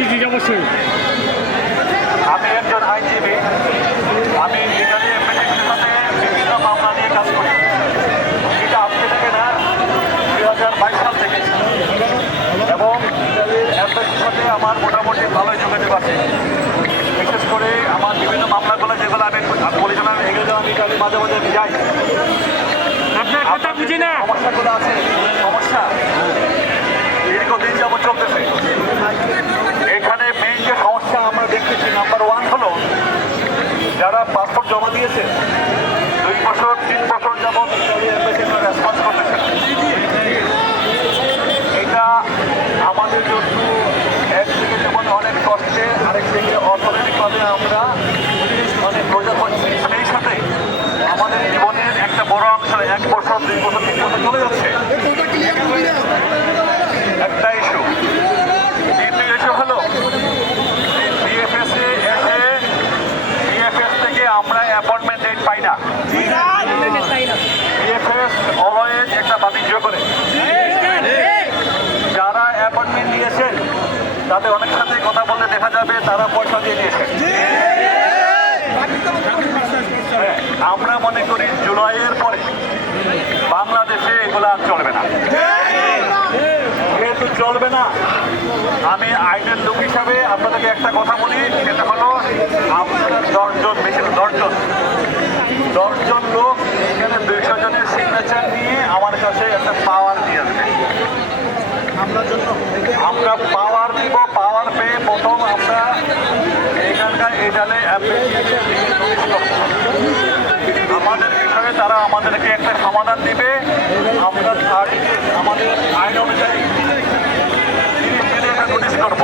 জি জি অবশ্যই। আমি একজন আইনজীবী। আমি বিভিন্ন মামলা নিয়ে কাজ এটা আজকে থেকে না হাজার বাইশ সাল থেকে। এবং আমার মোটামুটি ভালোই যোগাযোগ আছে। বিশেষ করে আমার বিভিন্ন মামলাগুলো যেগুলো আমি বলি না এগুলো আমি মাঝে মাঝে যাই। আপনার কথা বুঝি না। সমস্যাগুলো আছে সমস্যা। দীর্ঘদিন যাব চলতেছে। তিন বছর যাবত রেসপন্স করতেছে এটা আমাদের জন্য একদিকে যেমন অনেক কষ্টে আরেকদিকে অর্থনৈতিকভাবে আমরা অনেক বোঝা করছি সেই সাথে আমাদের জীবনের একটা বড় অংশ, এক বছর, দুই বছর, তিন বছর চলে যাচ্ছে। একটা ইস্যু দ্বিতীয় ইস্যু হলো বিএফএস এ এসে বিএফএস থেকে আমরা অ্যাপয়েন্টমেন্ট ডেট পাই না বিএফএস অলওয়েজ একটা বাণিজ্য করে যারা অ্যাপয়েন্টমেন্ট নিয়েছেন তাদের অনেক সাথে কথা বলতে দেখা যাবে তারা পয়সা দিয়ে নিয়েছেন হ্যাঁ, আমরা মনে করি জুলাইয়ের পরে বাংলাদেশে এগুলো আর চলবে না। যেহেতু চলবে না আমি আইনের লোক হিসাবে আপনাদেরকে একটা কথা বলি সেটা হলো আপনারা দশজন বেশি দশজন দশজন লোক এখানে দুইশো জনের সিগনেচার নিয়ে আমার কাছে একটা পাওয়ার দিয়ে আসবে আমরা পাওয়ার দিব পাওয়ার পেয়ে প্রথম আমরা এখানকার এডালে। আমাদের বিষয়ে তারা আমাদেরকে একটা সমাধান দিবে। আমরা আমাদের আইন অনুযায়ী তিরিশ দিনে একটা নোটিশ করব।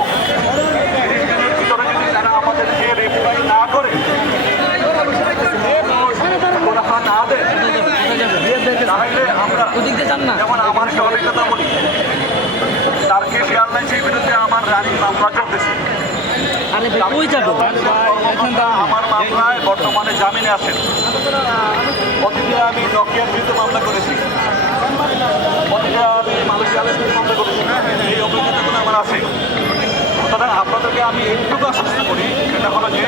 তিরিশ দিনের ভিতরে যদি তারা আমাদেরকে রিপ্লাই না করে না দেয় তাহলে আমরা যেমন আমার একটা অভিজ্ঞতা বলি টার্কিশ এয়ারলাইন্সের বিরুদ্ধে আমার রানী মামলা চলতেছে। আমার মামলায় বর্তমানে জামিনে আছেন অতীতে আমি নকিয়ার বিরুদ্ধে মামলা করেছি। অতীতে আমি মালয়েশিয়া মামলা করেছি এই অভিজ্ঞতাগুলো আমার আছে সুতরাং আপনাদেরকে আমি একটু আশ্বস্ত করি সেটা হলো যে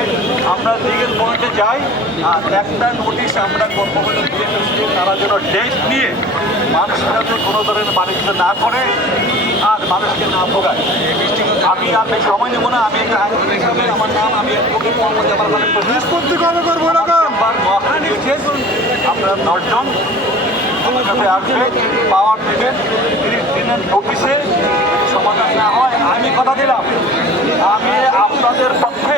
আমরা লিগেল পয়েন্টে যাই আর একটা নোটিশ আমরা করব হলো বিএফএসকে তারা যেন ডেট নিয়ে মানুষের কাছে কোনো ধরনের বাণিজ্য না করে আর মানুষকে না ভোগায়। আমি আর সময় নেব না আমি একটা আইনজীবী হিসাবে আমার নাম আমি মোহাম্মদ জামাল খালেদ প্রধান। নিষ্পত্তি কবে করব আপনারা দশজন আসবে পাওয়ার দেবেন তিরিশ দিনের নোটিশে সমাধান না হয় আমি কথা দিলাম আমি আপনাদের পক্ষে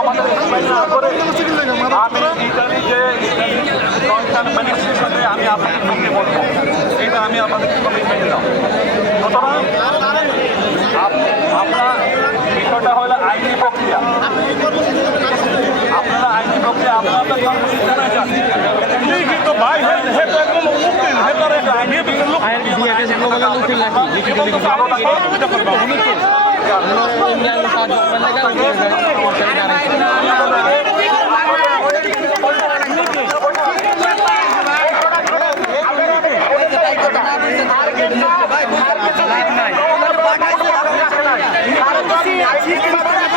আমাদের explain না করে আমি ইতালি যে সন্তান মিনিস্ট্রির সাথে আমি আপনাদের সঙ্গে বলব এটা আমি আপনাদের কমিটমেন্ট দিলাম সুতরাং আমরা বিষয়টা হলো আইনি প্রক্রিয়া আপনারা আইনি প্রক্রিয়া আপনারা তো কর্মসূচি জানাই যান কিন্তু ভাই হে হে তো একদম মুক্তি হে তো একটা আইনি লোক ভালো লাগে এটা করবা উনি তো আইনি aqui, que vai